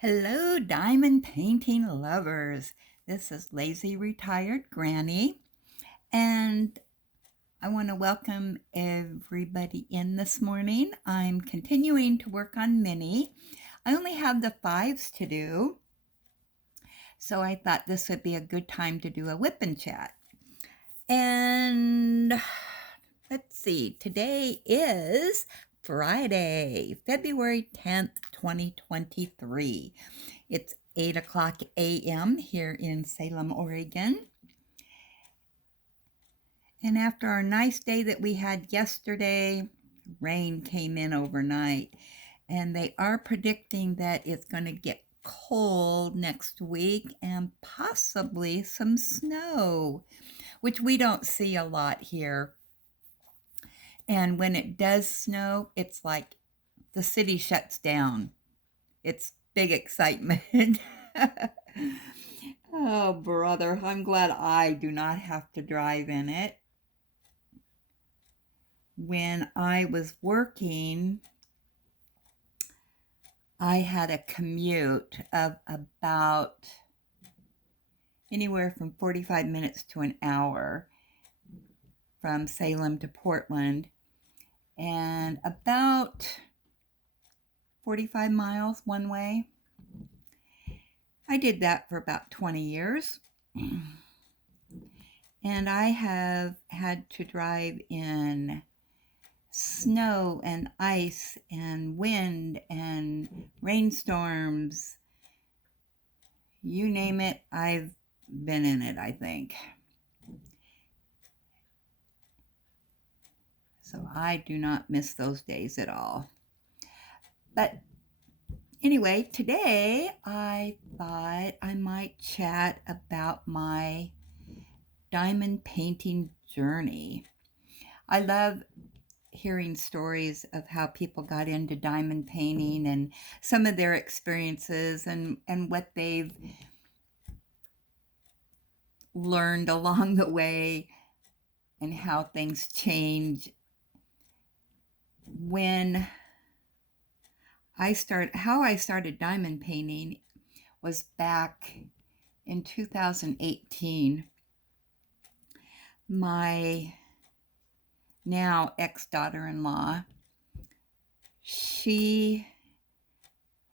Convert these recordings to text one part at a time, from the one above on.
Hello, diamond painting lovers. This is Lazy Retired Granny, and I want to welcome everybody in this morning. I'm continuing to work on Minnie. I only have the fives to do, so I thought this would be a good time to do a whip and chat. And let's see, today is Friday, February 10th, 2023. It's 8 o'clock a.m. here in Salem, Oregon. And after our nice day that we had yesterday, rain came in overnight. And they are predicting that it's going to get cold next week and possibly some snow, which we don't see a lot here. And when it does snow, it's like the city shuts down. It's big excitement. Oh, brother, I'm glad I do not have to drive in it. When I was working, I had a commute of about anywhere from 45 minutes to an hour from Salem to Portland, and about 45 miles one way. I did that for about 20 years. And I have had to drive in snow and ice and wind and rainstorms. You name it, I've been in it, I think. So I do not miss those days at all. But anyway, today I thought I might chat about my diamond painting journey. I love hearing stories of how people got into diamond painting and some of their experiences and what they've learned along the way and how things change. How I started diamond painting was back in 2018. My now ex-daughter-in-law, she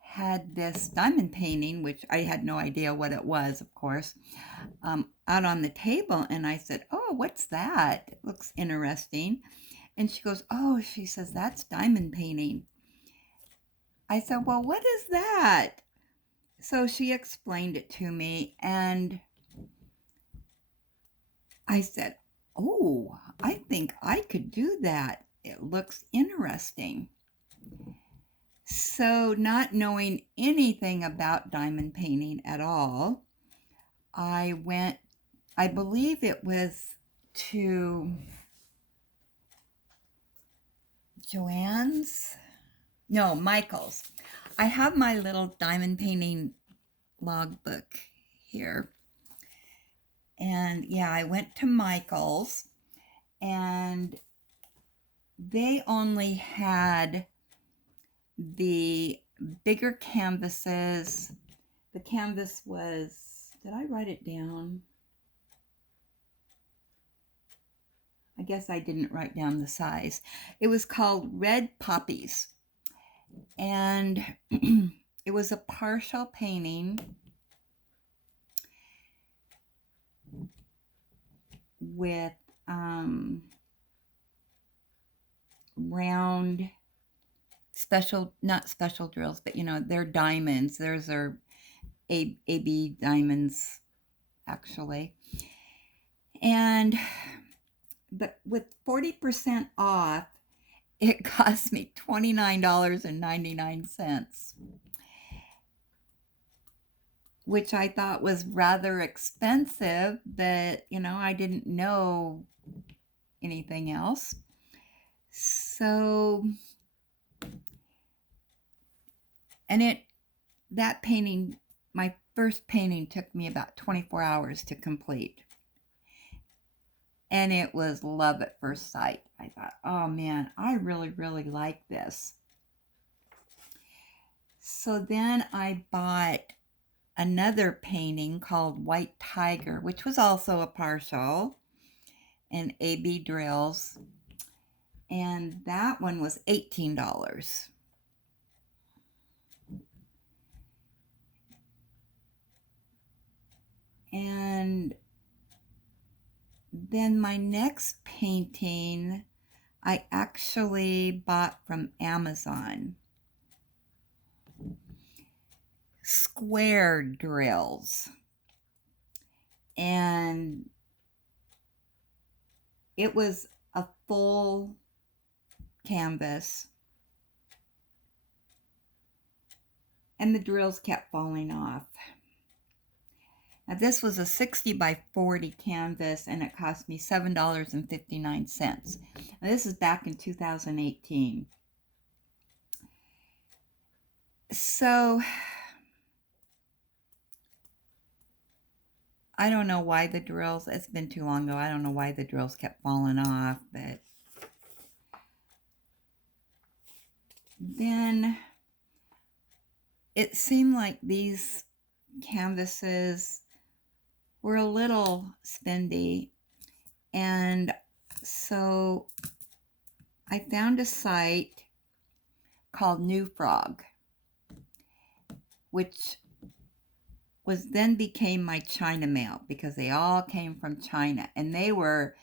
had this diamond painting, which I had no idea what it was, of course, out on the table. And I said, "Oh, what's that? It looks interesting." And she goes, "Oh," she says, "that's diamond painting." I said, "Well, what is that?" So she explained it to me, and I said, "Oh, I think I could do that. It looks interesting." So, not knowing anything about diamond painting at all, I believe it was to Michael's. I have my little diamond painting logbook here. And yeah, I went to Michael's, and they only had the bigger canvases. The canvas was, did I write it down? I guess I didn't write down the size. It was called Red Poppies. And it was a partial painting with round not special drills, but they're diamonds. Theirs are AB diamonds, actually. And with 40% off, it cost me $29.99, which I thought was rather expensive, but I didn't know anything else. So, and that painting, my first painting, took me about 24 hours to complete. And it was love at first sight. I thought, oh man, I really, really like this. So then I bought another painting called White Tiger, which was also a partial, and AB drills. And that one was $18. And then my next painting I actually bought from Amazon. Square drills. And it was a full canvas. And the drills kept falling off. Now this was a 60 by 40 canvas and it cost me $7.59. Now this is back in 2018. So I don't know why the drills, it's been too long ago, I don't know why the drills kept falling off, but then it seemed like these canvases were a little spendy, and so I found a site called New Frog, which was then became my China mail because they all came from China, and they were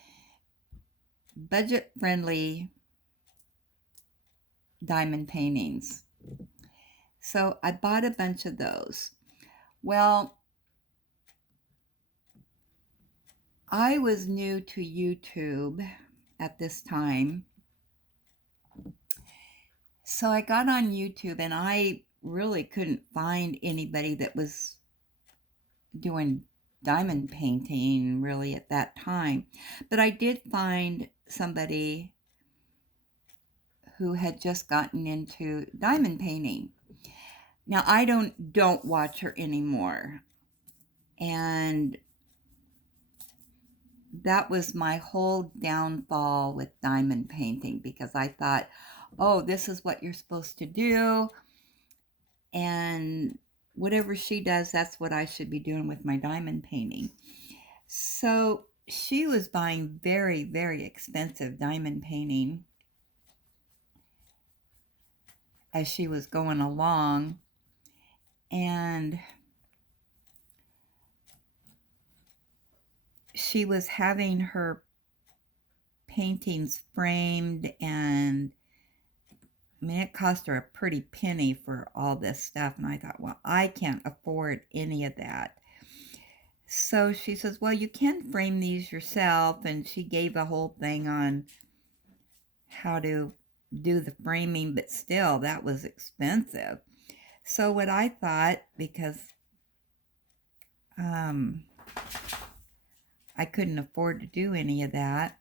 budget friendly diamond paintings. So I bought a bunch of those. Well, I was new to YouTube at this time. So I got on YouTube and I really couldn't find anybody that was doing diamond painting really at that time. But I did find somebody who had just gotten into diamond painting. Now I don't watch her anymore. And that was my whole downfall with diamond painting, because I thought, oh, this is what you're supposed to do, and whatever she does, that's what I should be doing with my diamond painting. So she was buying very, very expensive diamond painting as she was going along, and she was having her paintings framed, and I mean, it cost her a pretty penny for all this stuff. And I thought, well, I can't afford any of that. So she says, well, you can frame these yourself. And she gave a whole thing on how to do the framing, but still, that was expensive. So what I thought, because I couldn't afford to do any of that,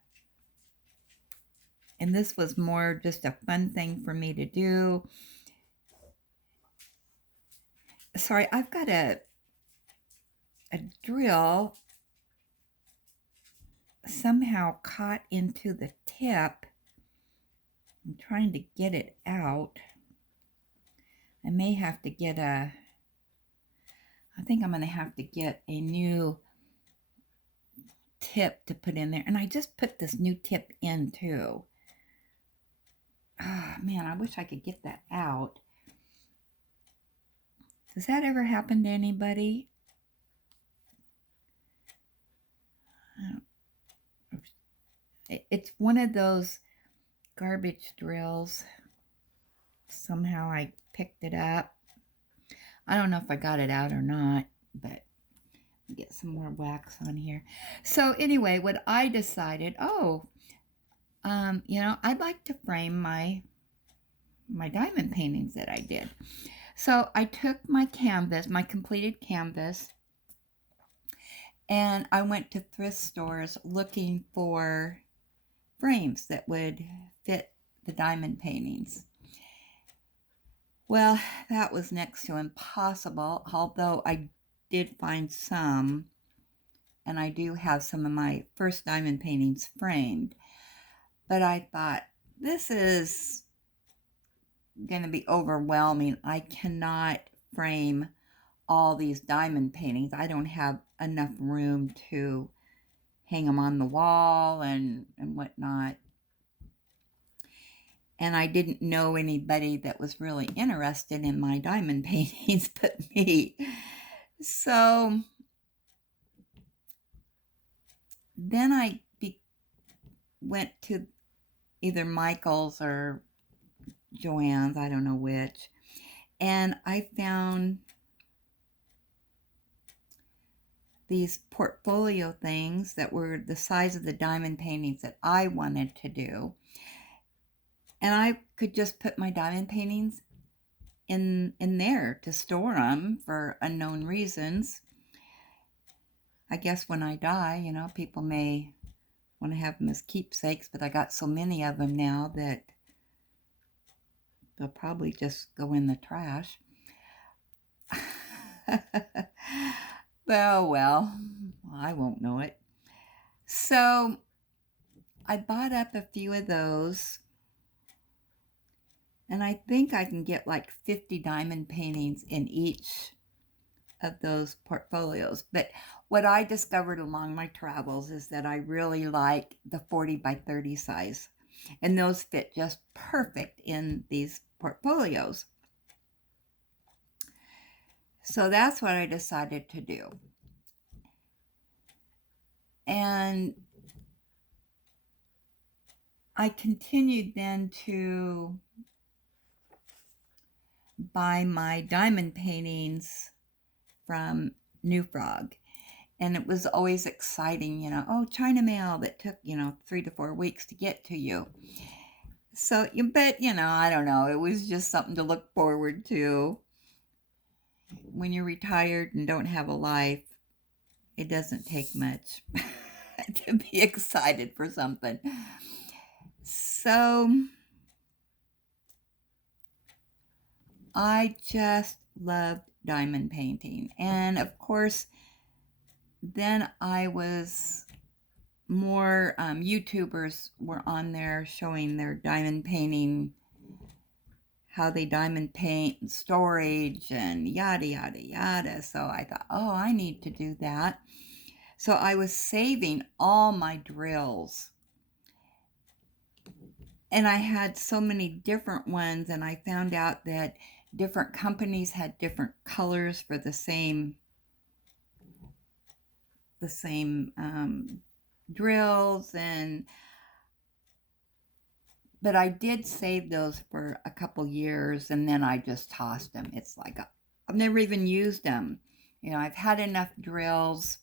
and this was more just a fun thing for me to do. Sorry, I've got a drill somehow caught into the tip. I'm trying to get it out. I may have to get I think I'm going to have to get a new tip to put in there. And I just put this new tip in too. Oh, man, I wish I could get that out. Does that ever happen to anybody? It's one of those garbage drills. Somehow I picked it up. I don't know if I got it out or not, but get some more wax on here. So anyway, what I decided, I'd like to frame my diamond paintings that I did. So I took my canvas, my completed canvas, and I went to thrift stores looking for frames that would fit the diamond paintings. Well, that was next to impossible, although I did find some, and I do have some of my first diamond paintings framed. But I thought, this is going to be overwhelming. I cannot frame all these diamond paintings. I don't have enough room to hang them on the wall and whatnot. And I didn't know anybody that was really interested in my diamond paintings but me. So then I went to either Michael's or Joann's, I don't know which, and I found these portfolio things that were the size of the diamond paintings that I wanted to do. And I could just put my diamond paintings in there to store them for unknown reasons. I guess when I die, people may want to have them as keepsakes, but I got so many of them now that they'll probably just go in the trash. Well, I won't know it. So I bought up a few of those, and I think I can get like 50 diamond paintings in each of those portfolios. But what I discovered along my travels is that I really like the 40 by 30 size, and those fit just perfect in these portfolios. So that's what I decided to do. And I continued then to buy my diamond paintings from New Frog. And it was always exciting, oh, China mail that took, 3 to 4 weeks to get to you. So, but, I don't know. It was just something to look forward to. When you're retired and don't have a life, it doesn't take much to be excited for something. So I just loved diamond painting. And of course, then I was more YouTubers were on there showing their diamond painting, how they diamond paint and storage and yada, yada, yada. So I thought, oh, I need to do that. So I was saving all my drills. And I had so many different ones, and I found out that different companies had different colors for the same drills, but I did save those for a couple years, and then I just tossed them. It's like I've never even used them. I've had enough drills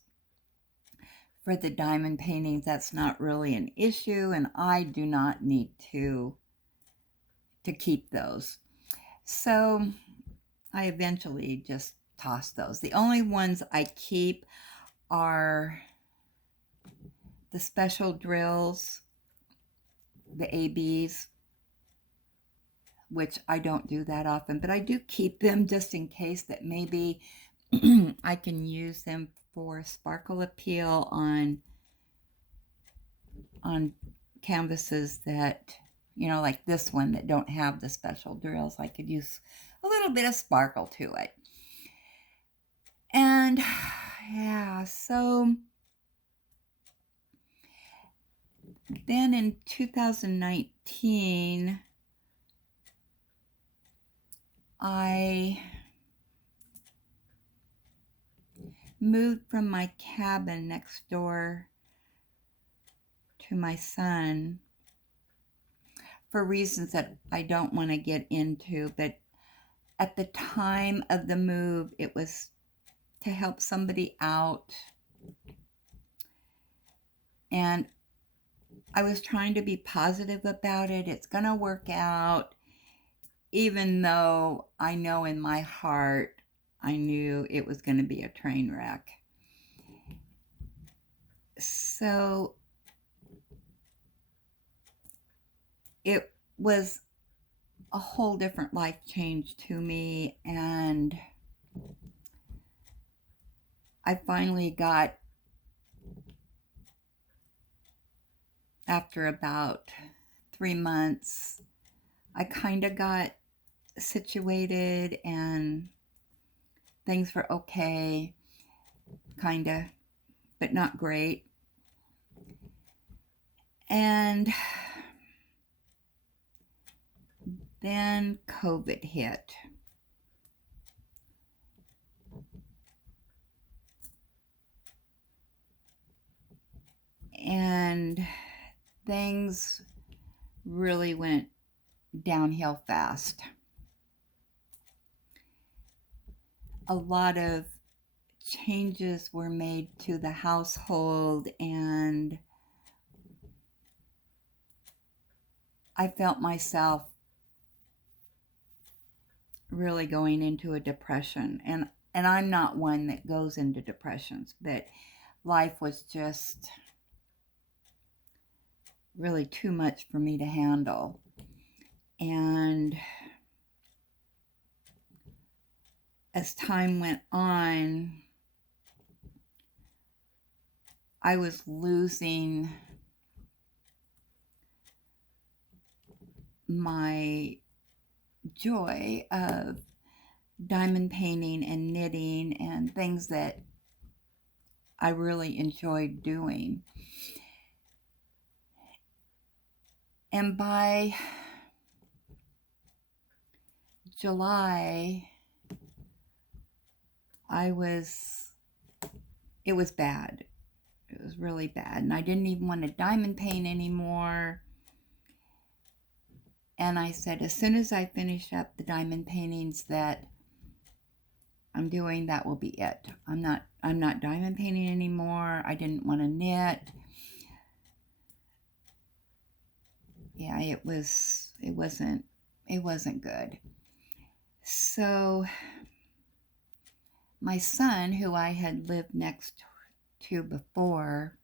for the diamond paintings. That's not really an issue, and I do not need to keep those. So I eventually just tossed those. The only ones I keep are the special drills, the ABs, which I don't do that often, but I do keep them just in case that maybe I can use them for sparkle appeal on canvases that, like this one that don't have the special drills. I could use a little bit of sparkle to it. And yeah, so then in 2019, I moved from my cabin next door to my son for reasons that I don't want to get into, but at the time of the move, it was to help somebody out. And I was trying to be positive about it. It's going to work out, even though I know in my heart, I knew it was going to be a train wreck. So it was a whole different life change to me, and I finally got, after about 3 months, I kind of got situated and things were okay, kind of, but not great. And then COVID hit. And things really went downhill fast. A lot of changes were made to the household, and I felt myself really going into a depression. And I'm not one that goes into depressions, but life was just really too much for me to handle. And as time went on, I was losing my joy of diamond painting and knitting and things that I really enjoyed doing. And by July, it was bad. It was really bad. And I didn't even want to diamond paint anymore. And I said, as soon as I finish up the diamond paintings that I'm doing, that will be it. I'm not diamond painting anymore. I didn't want to knit. Yeah, it wasn't good. So my son, who I had lived next to before,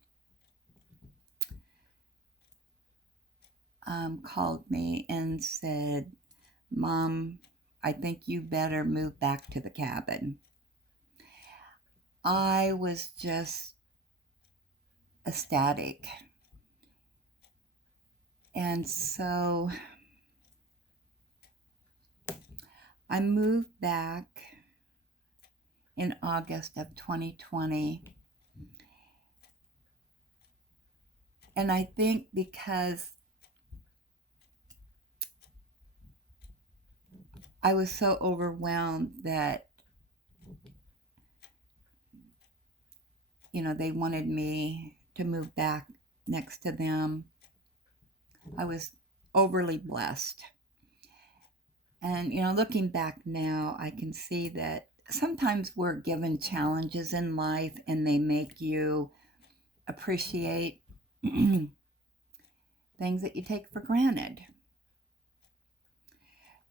called me and said, "Mom, I think you better move back to the cabin." I was just ecstatic. And so I moved back in August of 2020. And I think because I was so overwhelmed that, they wanted me to move back next to them. I was overly blessed. And, looking back now, I can see that sometimes we're given challenges in life and they make you appreciate things that you take for granted.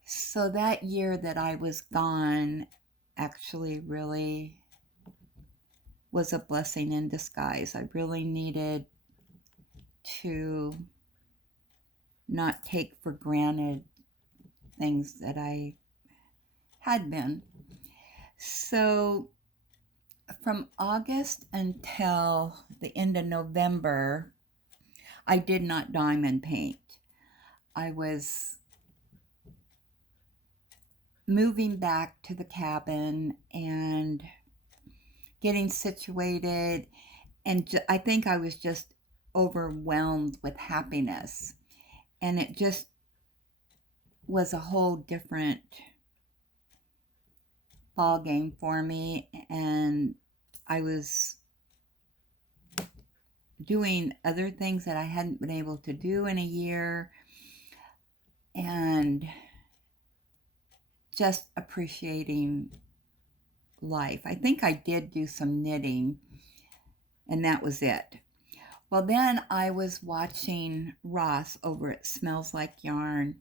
So that year that I was gone actually really was a blessing in disguise. I really needed to not take for granted things that I had been. So from August until the end of November, I did not diamond paint. I was moving back to the cabin and getting situated, and I think I was just overwhelmed with happiness, and it just was a whole different ball game for me. And I was doing other things that I hadn't been able to do in a year, and just appreciating life. I think I did do some knitting, and that was it. Well, then I was watching Ross over at Smells Like Yarn.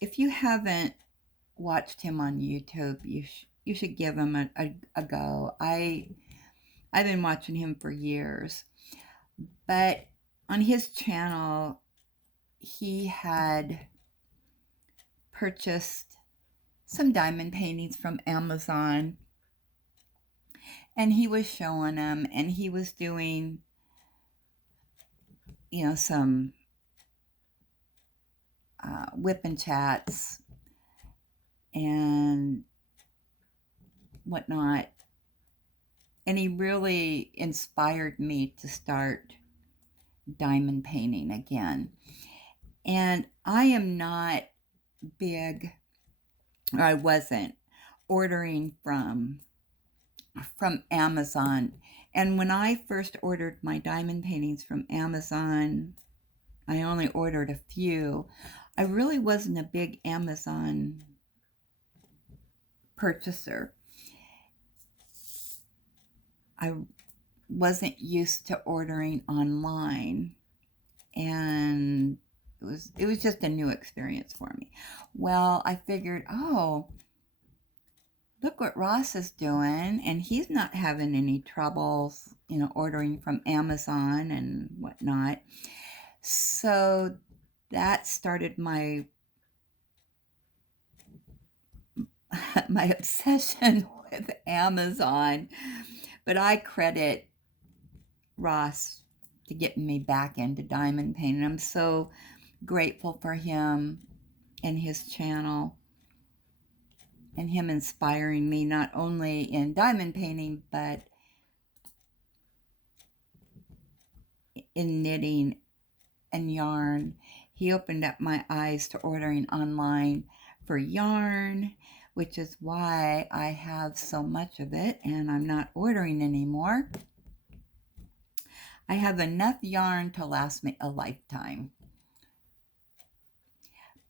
If you haven't watched him on YouTube, you should give him a go. I've been watching him for years. But on his channel, he had purchased some diamond paintings from Amazon, and he was showing them, and he was doing, some whip and chats and whatnot. And he really inspired me to start diamond painting again. And I am not big, or I wasn't, ordering from Amazon. And when I first ordered my diamond paintings from Amazon, I only ordered a few. I really wasn't a big Amazon purchaser. I wasn't used to ordering online, and it was just a new experience for me. Well, I figured, oh, look what Ross is doing, and he's not having any troubles, ordering from Amazon and whatnot. So that started my obsession with Amazon. But I credit Ross to getting me back into diamond painting. I'm so grateful for him and his channel, and him inspiring me not only in diamond painting but in knitting and yarn. He opened up my eyes to ordering online for yarn, which is why I have so much of it and I'm not ordering anymore. I have enough yarn to last me a lifetime.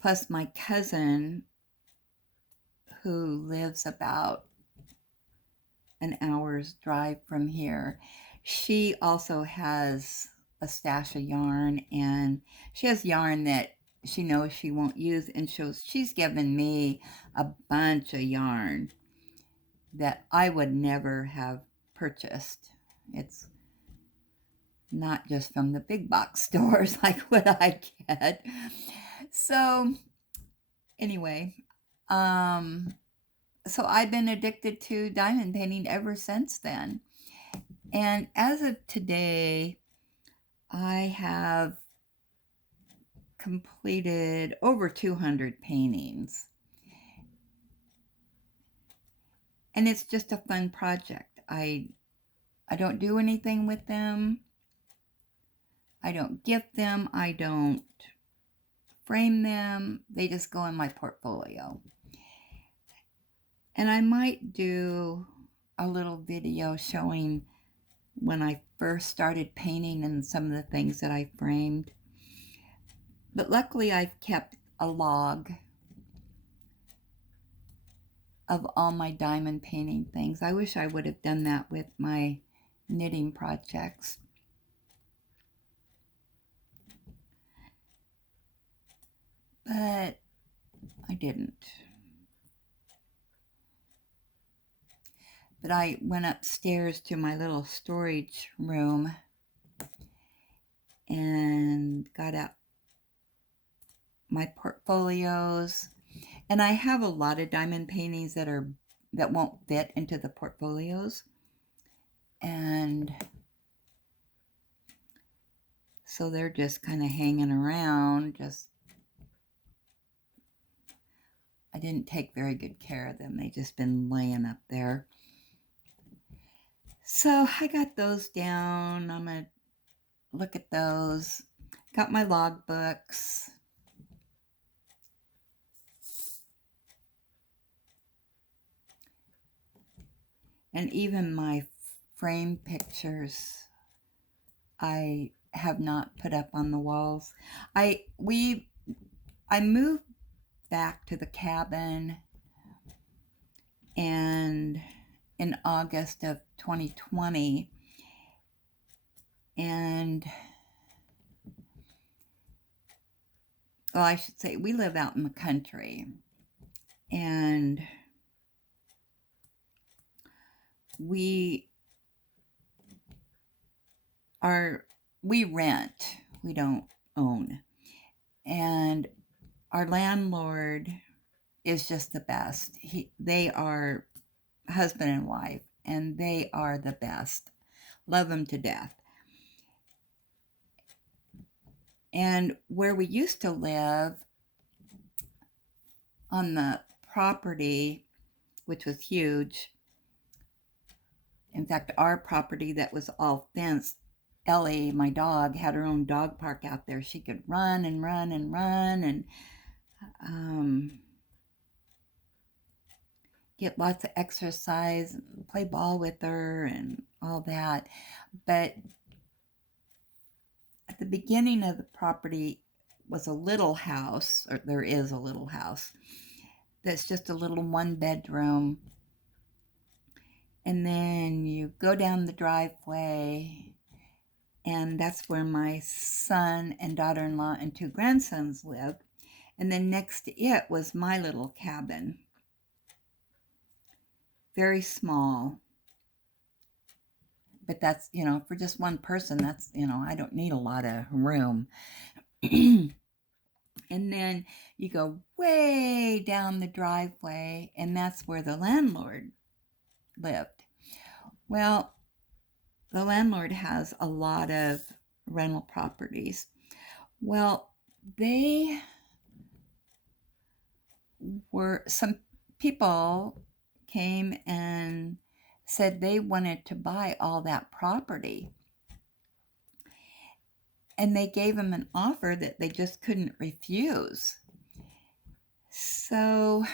Plus my cousin, who lives about an hour's drive from here, she also has a stash of yarn, and she has yarn that she knows she won't use, and she's given me a bunch of yarn that I would never have purchased. It's not just from the big box stores like what I get. So anyway, so I've been addicted to diamond painting ever since then. And as of today, I have completed over 200 paintings. And it's just a fun project. I don't do anything with them. I don't gift them. I don't frame them. They just go in my portfolio. And I might do a little video showing when I first started painting and some of the things that I framed. But luckily I've kept a log of all my diamond painting things. I wish I would have done that with my knitting projects. But I didn't. But I went upstairs to my little storage room and got out my portfolios. And I have a lot of diamond paintings that won't fit into the portfolios. And so they're just kind of hanging around. I didn't take very good care of them. They just been laying up there. So I got those down. I'm going to look at those. Got my log books. And even my frame pictures I have not put up on the walls. I moved back to the cabin and in August of 2020, and well, I should say we live out in the country, and we rent, we don't own, and our landlord is just the best. They are husband and wife, and they are the best. Love them to death. And where we used to live, on the property, which was huge. In fact, our property that was all fenced, Ellie, my dog, had her own dog park out there. She could run and run and run and get lots of exercise, play ball with her and all that. But at the beginning of the property was a little house, or there is a little house, that's just a little 1-bedroom. And then you go down the driveway, and that's where my son and daughter-in-law and 2 grandsons live. And then next to it was my little cabin. Very small. But that's, for just one person, that's, I don't need a lot of room. And then you go way down the driveway, and that's where the landlord lived. Well, the landlord has a lot of rental properties. Well, some people came and said they wanted to buy all that property. And they gave him an offer that they just couldn't refuse. So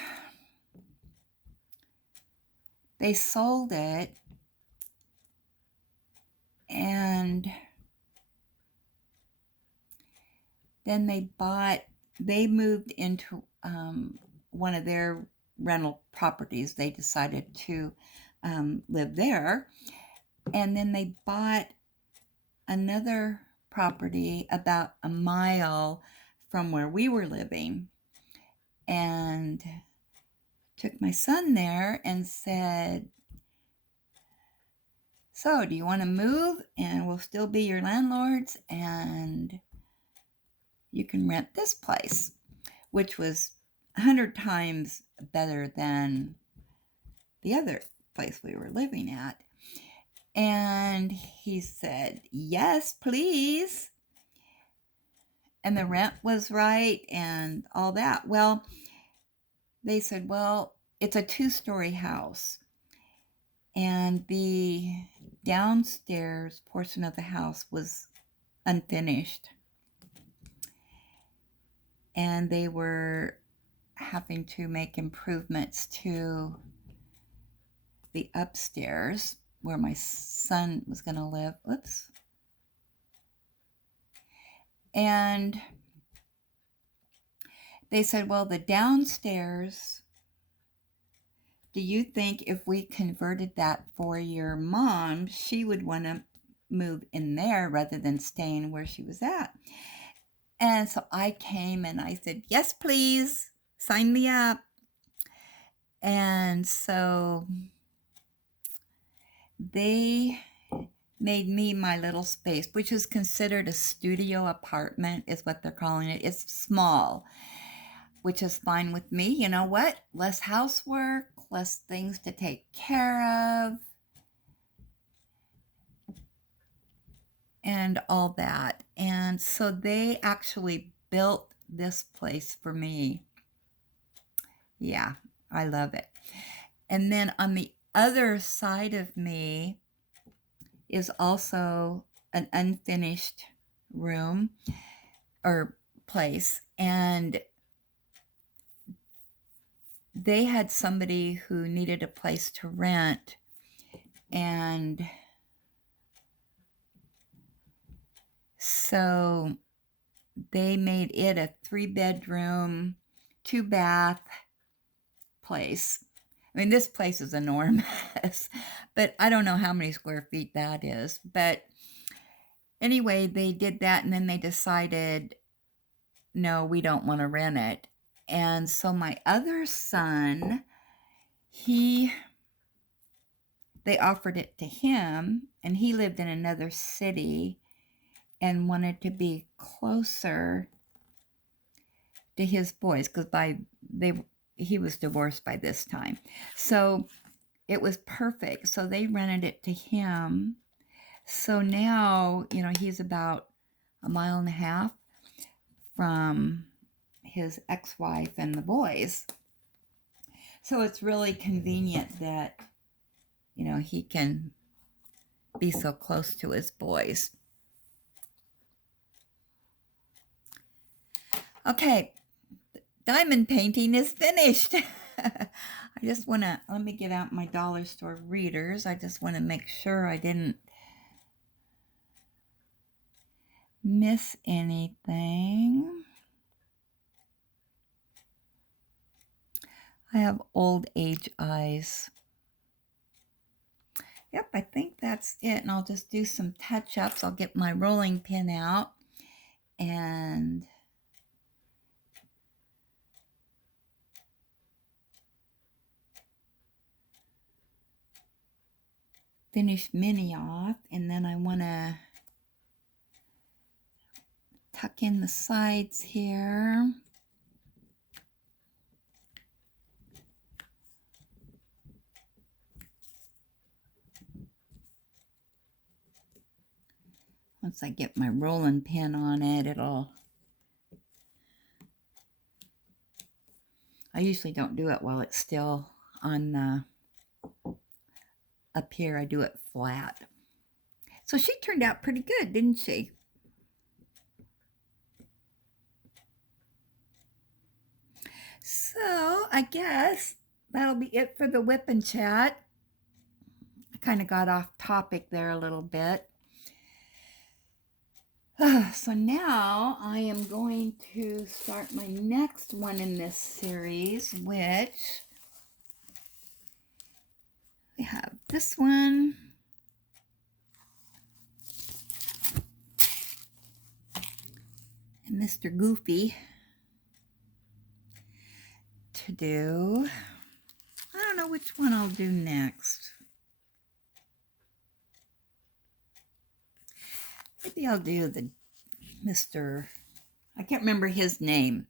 they sold it, and then they moved into one of their rental properties. They decided to live there. And then they bought another property about a mile from where we were living, and took my son there and said, so do you want to move, and we'll still be your landlords, and you can rent this place, which was 100 times better than the other place we were living at. And he said, yes, please. And the rent was right and all that. Well, they said, well, it's a 2-story house, and the downstairs portion of the house was unfinished. And they were having to make improvements to the upstairs where my son was going to live. Oops. And they said, well, the downstairs, do you think if we converted that for your mom, she would want to move in there rather than staying where she was at? And so I came and I said, yes, please, sign me up. And so they made me my little space, which is considered a studio apartment, is what they're calling it. It's small, which is fine with me. You know what? Less housework, less things to take care of, and all that. And so they actually built this place for me. Yeah, I love it. And then on the other side of me is also an unfinished room or place. And they had somebody who needed a place to rent, and so they made it a 3-bedroom, 2-bath place. I mean, this place is enormous, but I don't know how many square feet that is. But anyway, they did that, and then they decided, no, we don't want to rent it. And so my other son, they offered it to him, and he lived in another city and wanted to be closer to his boys, because he was divorced by this time. So it was perfect. So they rented it to him. So now, he's about a mile and a half from his ex-wife and the boys. So it's really convenient that, he can be so close to his boys. Okay, diamond painting is finished. I just want to, let me get out my dollar store readers. I just want to make sure I didn't miss anything. I have old age eyes. Yep, I think that's it. And I'll just do some touch-ups. I'll get my rolling pin out and finish Minnie off. And then I want to tuck in the sides here. Once I get my rolling pin on it, I usually don't do it while it's still on the, up here. I do it flat. So she turned out pretty good, didn't she? So I guess that'll be it for the whip and chat. I kind of got off topic there a little bit. So now I am going to start my next one in this series, which we have this one. And Mr. Goofy to do. I don't know which one I'll do next. Maybe I'll do the Mr. I can't remember his name.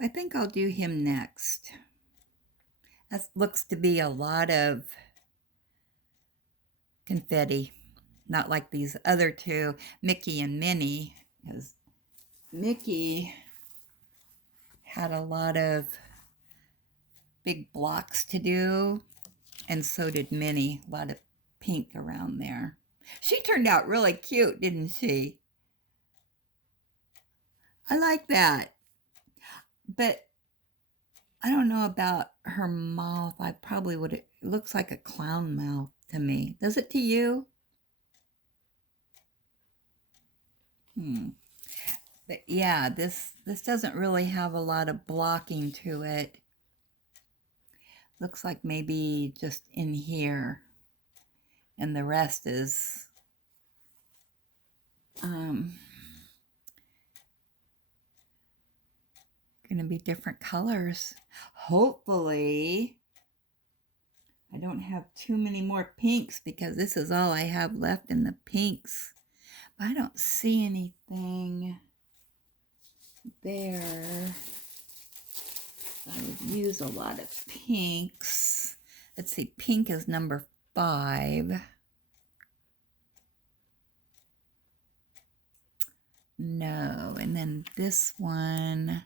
I think I'll do him next. That looks to be a lot of confetti. Not like these other two, Mickey and Minnie, because Mickey had a lot of big blocks to do, and so did Minnie. A lot of pink around there. She turned out really cute, didn't she? I like that. But I don't know about her mouth. I probably would, it looks like a clown mouth to me. Does it to you? But yeah, this doesn't really have a lot of blocking to it. Looks like maybe just in here. And the rest is going to be different colors. Hopefully, I don't have too many more pinks because this is all I have left in the pinks. But I don't see anything there. I would use a lot of pinks. Let's see, pink is number 5. No, and then this one.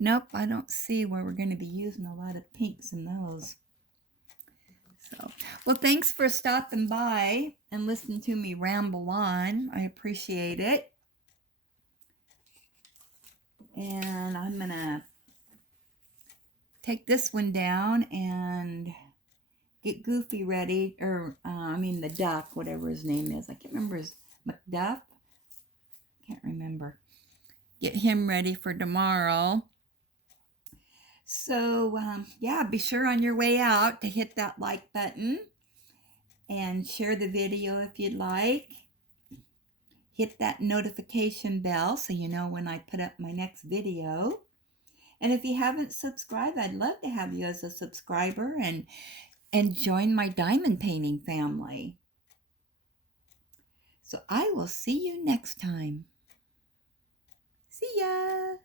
Nope, I don't see where we're going to be using a lot of pinks in those. So, well, thanks for stopping by and listening to me ramble on. I appreciate it. And I'm going to take this one down and get Goofy ready, or the duck, whatever his name is. I can't remember his McDuff. Can't remember. Get him ready for tomorrow. So, yeah, be sure on your way out to hit that like button and share the video if you'd like. Hit that notification bell so you know when I put up my next video. And if you haven't subscribed, I'd love to have you as a subscriber and join my diamond painting family. So I will see you next time. See ya!